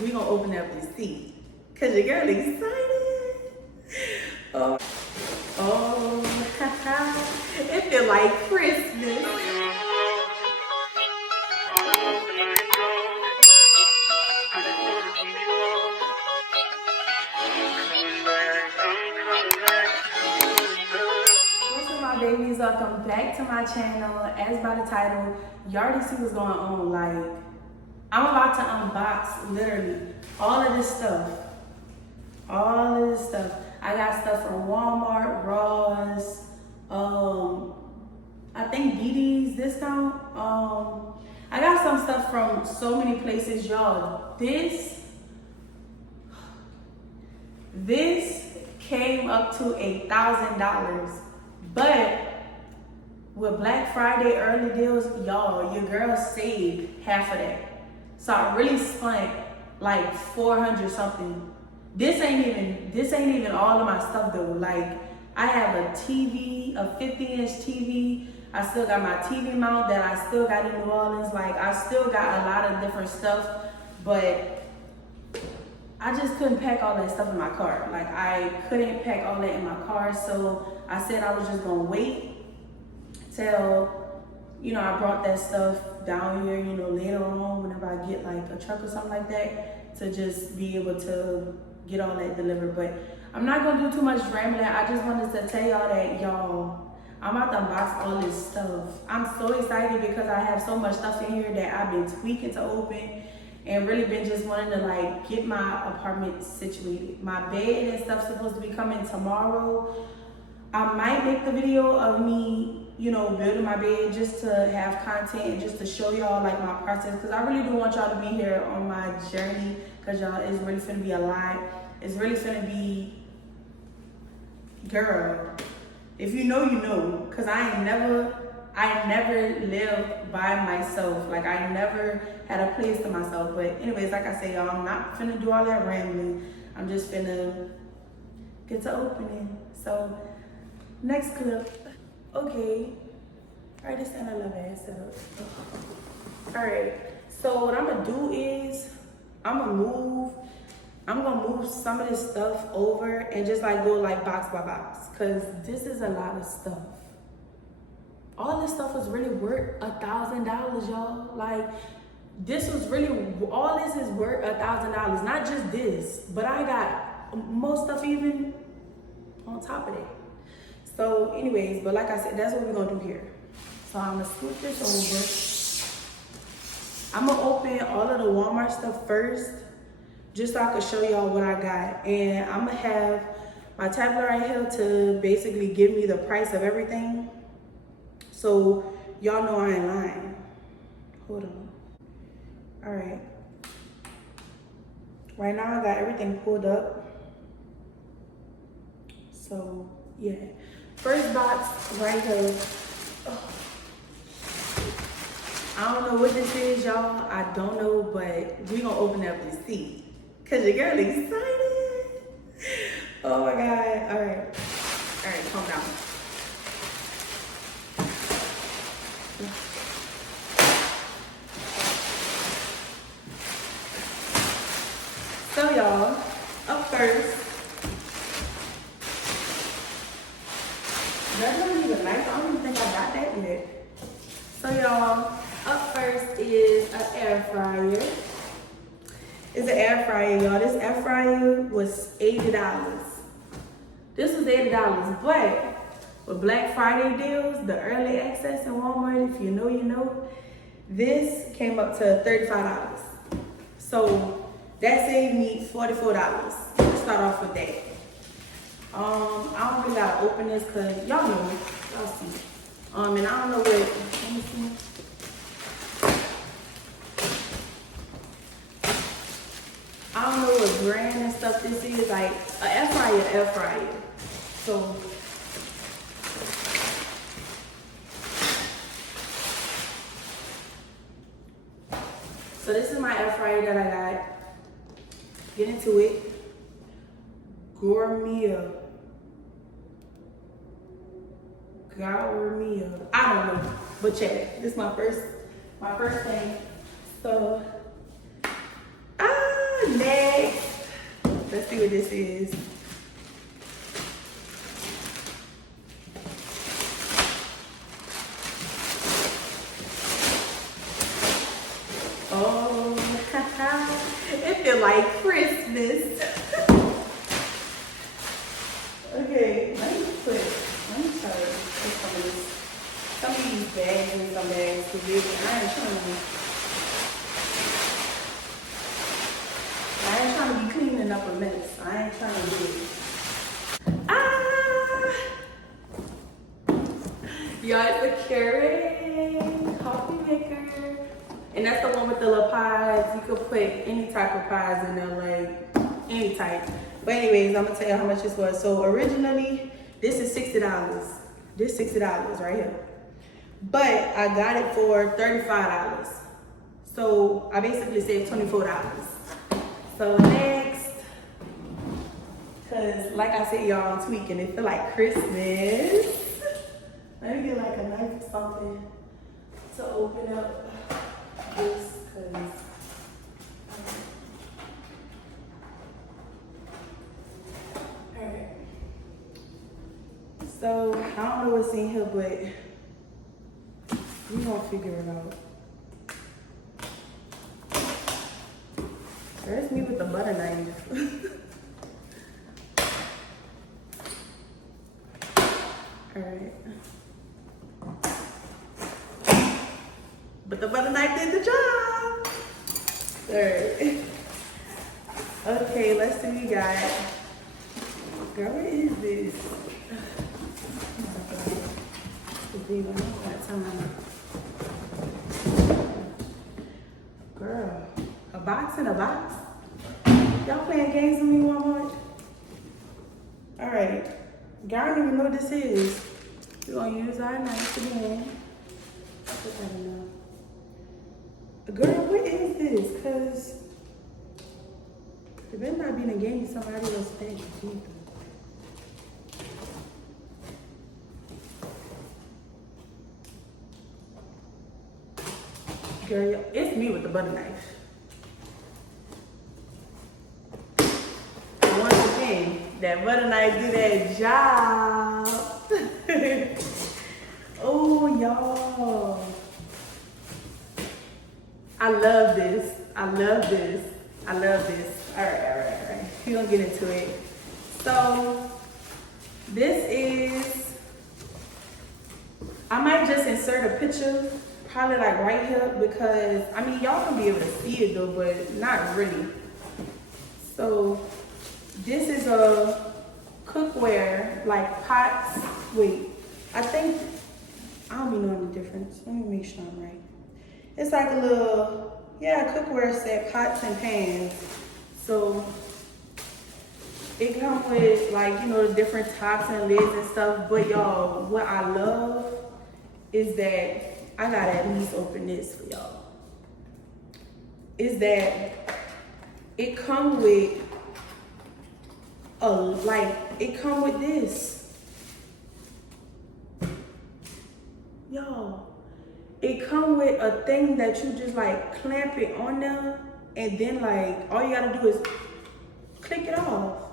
we gonna open up and see. Cause your girl excited. Oh, it feel like Christmas. Babies, welcome back to my channel. As by the title, you already see what's going on. Like, I'm about to unbox literally all of this stuff. I got stuff from Walmart, Ross, I think BD's discount. I got some stuff from so many places, y'all. This came up to $1,000. But with Black Friday early deals, y'all, your girl saved half of that. So I really spent like 400 something. This ain't even all of my stuff though. Like, I have a TV, a 50-inch TV. I still got my TV mount that I still got in New Orleans. Like, I still got a lot of different stuff, but I just couldn't pack all that stuff in my car. Like, I couldn't pack all that in my car, so I said I was just gonna wait till, I brought that stuff down here, later on whenever I get like a truck or something like that, to just be able to get all that delivered. But I'm not gonna do too much rambling. I just wanted to tell y'all that, I'm about to unbox all this stuff. I'm so excited because I have so much stuff in here that I've been tweaking to open and really been just wanting to like get my apartment situated. My bed and stuff supposed to be coming tomorrow. I might make the video of me, building my bed just to have content and just to show y'all like my process, because I really do want y'all to be here on my journey, because y'all, it's really finna be a lot. It's really finna be, girl, if you know, you know, because I never lived by myself. Like, I never had a place to myself. But anyways, like I say, y'all, I'm not finna do all that rambling. I'm just finna get to opening. So, next clip. Okay. All right, this ain't a little bad setup. All right. So what I'm gonna do is I'm gonna move some of this stuff over and just like go like box by box, because this is a lot of stuff. All this stuff was really worth $1,000, y'all. Like, this was really, all this is worth $1,000. Not just this, but I got most stuff even on top of that. So anyways, but like I said, that's what we're gonna do here. So I'm gonna scoop this over. I'm gonna open all of the Walmart stuff first, just so I can show y'all what I got. And I'm gonna have my tablet right here to basically give me the price of everything, so y'all know I ain't lying. Hold on. All right. Right now I got everything pulled up. So yeah. First box right here. Oh. I don't know what this is, y'all. I don't know, but we gonna open it up and see. Cause your girl excited. Oh my God. All right, calm down. So y'all, up first, that's not even nice. I don't even think I got that yet. So y'all, up first is an air fryer. It's an air fryer, y'all. This air fryer was $80. This was $80, but with Black Friday deals, the early access in Walmart, if you know, you know, this came up to $35. So that saved me $44. Let's start off with that. I don't really gotta open this because y'all know, y'all see. And I don't know what, let me see. I don't know what brand and stuff this is. Like, an air fryer. So this is my air fryer that I got. Get into it. Gourmia. I don't know, but check it. This is my first thing. So, Next, let's see what this is. Oh, it feels like Christmas. Okay, let me try to put some of these bags in some bags, because I ain't trying to be cleaning up a mess. I ain't trying to do it. Y'all, it's a Keurig coffee maker. And that's the one with the little pies. You could put any type of pies in there, like any type. But anyways, I'm gonna tell you how much this was. So originally, this is $60. This $60 right here. But I got it for $35. So I basically saved $24. So next, cause like I said, y'all, I'm tweaking. It feel like Christmas. Let me get like a knife or something to open up this, cause alright. So I don't know what's in here, but we gonna figure it out. There's me with the butter knife. Alright. But the butter knife did the job. Alright. Okay, let's see what we got. Girl, what is this? Girl, a box in a box? Y'all playing games with me, Walmart? Alright. Y'all don't even know what this is. We're gonna use our knife again. Put that in there. Girl, what is this? Cause it better not be in a game somebody else thinks either. Girl, it's me with the butter knife. Once again, that butter knife do that job. Oh, y'all. I love this. I love this. I love this. All right. We're gonna get into it. So, this is, I might just insert a picture, probably like right here, because, I mean, y'all can be able to see it though, but not really. So, this is a cookware, like pots. Wait, I don't even know the difference. Let me make sure I'm right. It's like a little, cookware set, pots and pans. So it comes with like, the different tops and lids and stuff. But y'all, what I love is that, I gotta at least open this for y'all, is that it comes with this. Y'all, it come with a thing that you just like clamp it on there, and then like all you gotta do is click it off.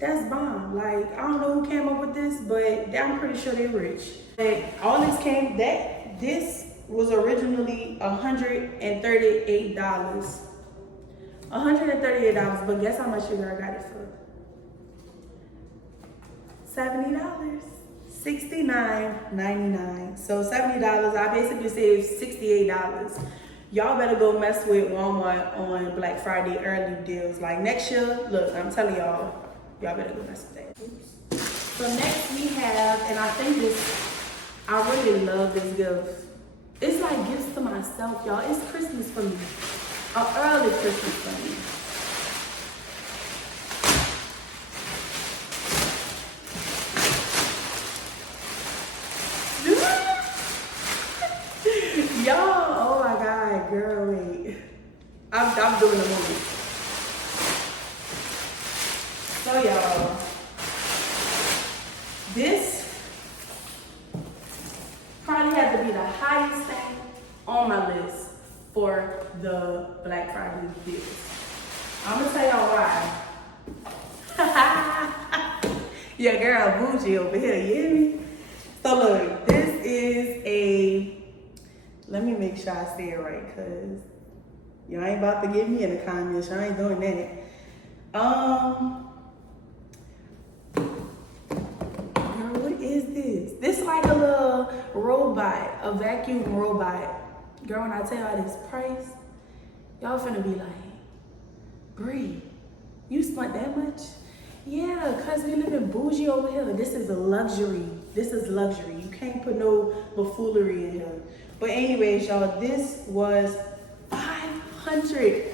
That's bomb. Like, I don't know who came up with this, but I'm pretty sure they're rich. Like, all this was originally $138. $138, but guess how much your girl got it for? $70. $69.99. So $70, I basically saved $68. Y'all better go mess with Walmart on Black Friday early deals. Like next year, look, I'm telling y'all better go mess with that. Oops. So next we have, and I really love this gift. It's like gifts to myself, y'all. It's Christmas for me. An early Christmas for me. Y'all, oh my God, girl, wait. I'm doing the movie. So y'all, this probably had to be the highest thing on my list for the Black Friday deals. I'm gonna tell y'all why. Your girl bougie over here, you hear me? So look, this is a, let me make sure I say it right, cause y'all ain't about to get me in the comments. Y'all ain't doing that. Girl, what is this? This like a little robot, a vacuum robot. Girl, when I tell y'all this price, y'all finna be like, Bree, you spent that much? Yeah, cause we live in bougie over here. This is a luxury. This is luxury. You can't put no buffoonery in here. But anyways, y'all, this was $500.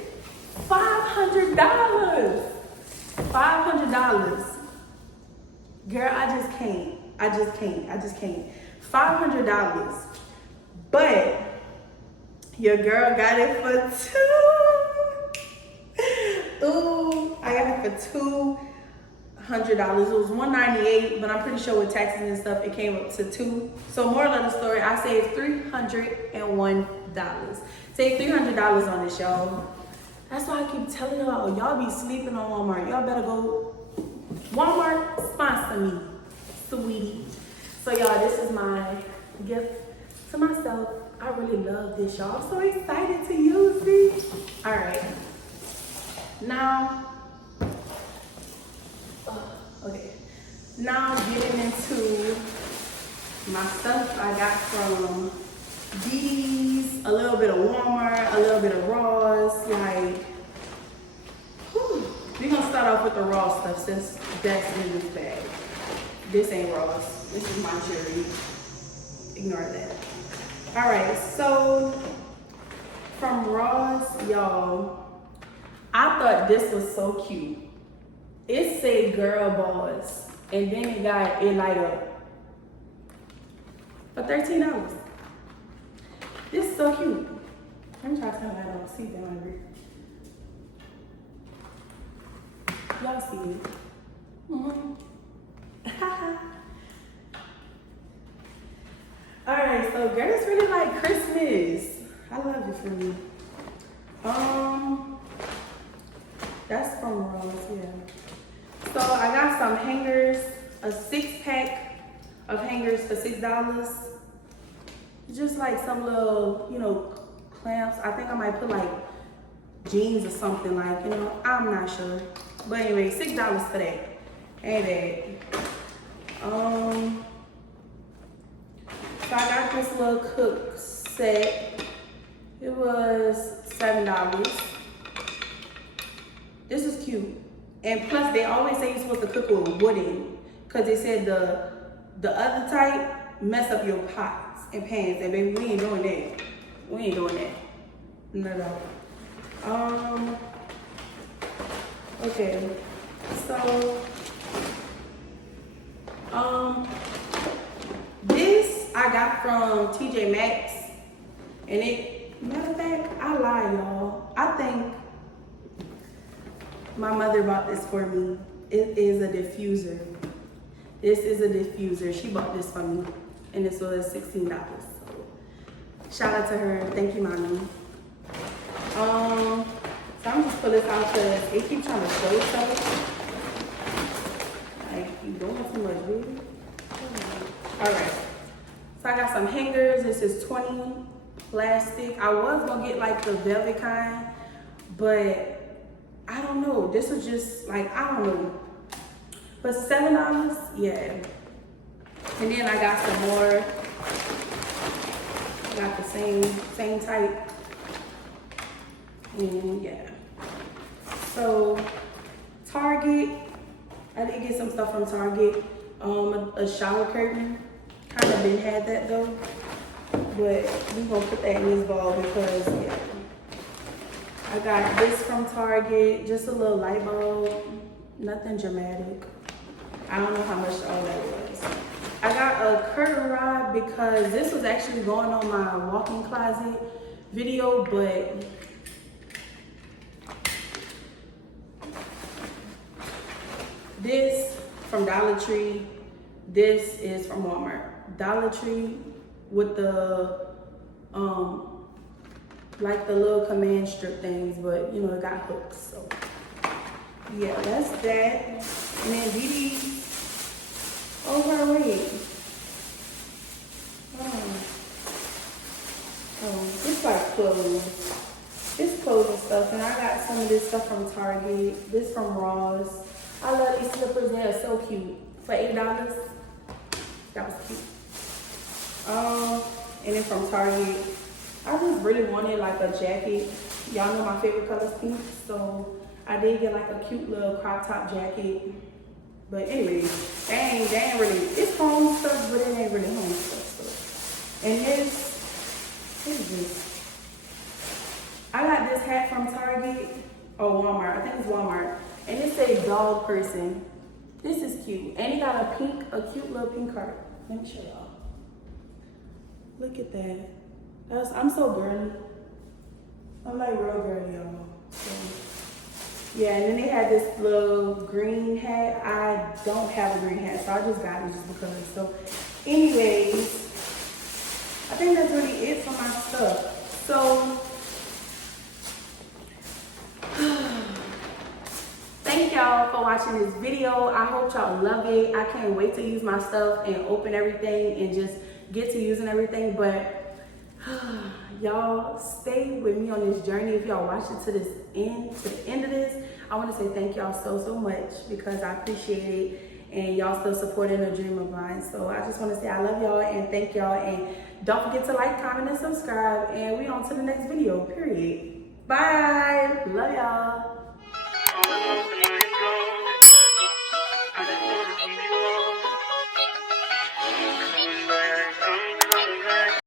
Girl, I just can't. $500. But your girl got it for $200. Ooh, I got it for $200. It was $198, but I'm pretty sure with taxes and stuff, it came up to $200. So moral of the story, I saved $301. Saved $300 on this, y'all. That's why I keep telling y'all be sleeping on Walmart. Y'all better go. Walmart, sponsor me, sweetie. So y'all, this is my gift to myself. I really love this, y'all. I'm so excited to use this. All right. Now, okay. Now getting into my stuff I got from D's, a little bit of Walmart, a little bit of Ross, like, whew. We're gonna start off with the raw stuff since that's in this bag. This ain't Ross, this is my cherry. Ignore that. All right, so from Ross, y'all, I thought this was so cute. It said girl boss, and then it got it light up for $13. This is so cute. Let me try to turn that on. See that on here. Y'all see it? Alright, so girl, it's really like Christmas. I love it for me. That's from Ross, yeah. So I got some hangers, a 6-pack of hangers for $6. Just like some little, clamps. I think I might put like jeans or something, like, I'm not sure. But anyway, $6 for that. Ain't bad. So I got this little cook set. It was $7. This is cute. And plus, they always say you're supposed to cook with wooden, because they said the other type mess up your pots and pans. And baby, we ain't doing that. No. Okay. So, this I got from TJ Maxx, and matter of fact, I lie, y'all. I think my mother bought this for me. It is a diffuser. This is a diffuser. She bought this for me, and this was $16. So, shout out to her. Thank you, mommy. So I'm just put this out because it keeps trying to show itself. Like, you doing too much, baby. Alright. So I got some hangers. This is 20 plastic. I was gonna get like the velvet kind, but I don't know. This was just like, I don't know. But $7, yeah. And then I got some more. I got the same type. And yeah. So Target, I did get some stuff from Target. A shower curtain. Kind of been had that though. But we're gonna put that in this ball because yeah. I got this from Target, just a little light bulb, nothing dramatic. I don't know how much all that was. I got a curtain rod because this was actually going on my walk-in closet video, but this from Dollar Tree, this is from Walmart. Dollar Tree with the like the little command strip things, but you know, it got hooks. So yeah, that's that. And then Didi, oh her wait. Oh, it's like clothes. It's clothes and stuff, and I got some of this stuff from Target. This from Ross. I love these slippers. They are so cute. For $8, that was cute. And then from Target, I just really wanted like a jacket. Y'all know my favorite color is pink, so I did get like a cute little crop top jacket. But anyway, they ain't really, it's home stuff, but it ain't really home stuff. So. And this, what is this? I got this hat from Target, or Walmart, I think it's Walmart. And it says dog person. This is cute. And it got a cute little pink heart. Let me show y'all. Look at that. I'm so girly. I'm like real girly, y'all. So, yeah, and then they had this little green hat. I don't have a green hat, so I just got it just because. So, anyways, I think that's really it for my stuff. So, thank y'all for watching this video. I hope y'all love it. I can't wait to use my stuff and open everything and just get to using everything. But y'all stay with me on this journey. If y'all watch it to the end of this, I want to say thank y'all so much because I appreciate it, and y'all still supporting a dream of mine. So I just want to say I love y'all and thank y'all, and don't forget to like, comment, and subscribe, and we on to the next video, period. Bye. Love y'all.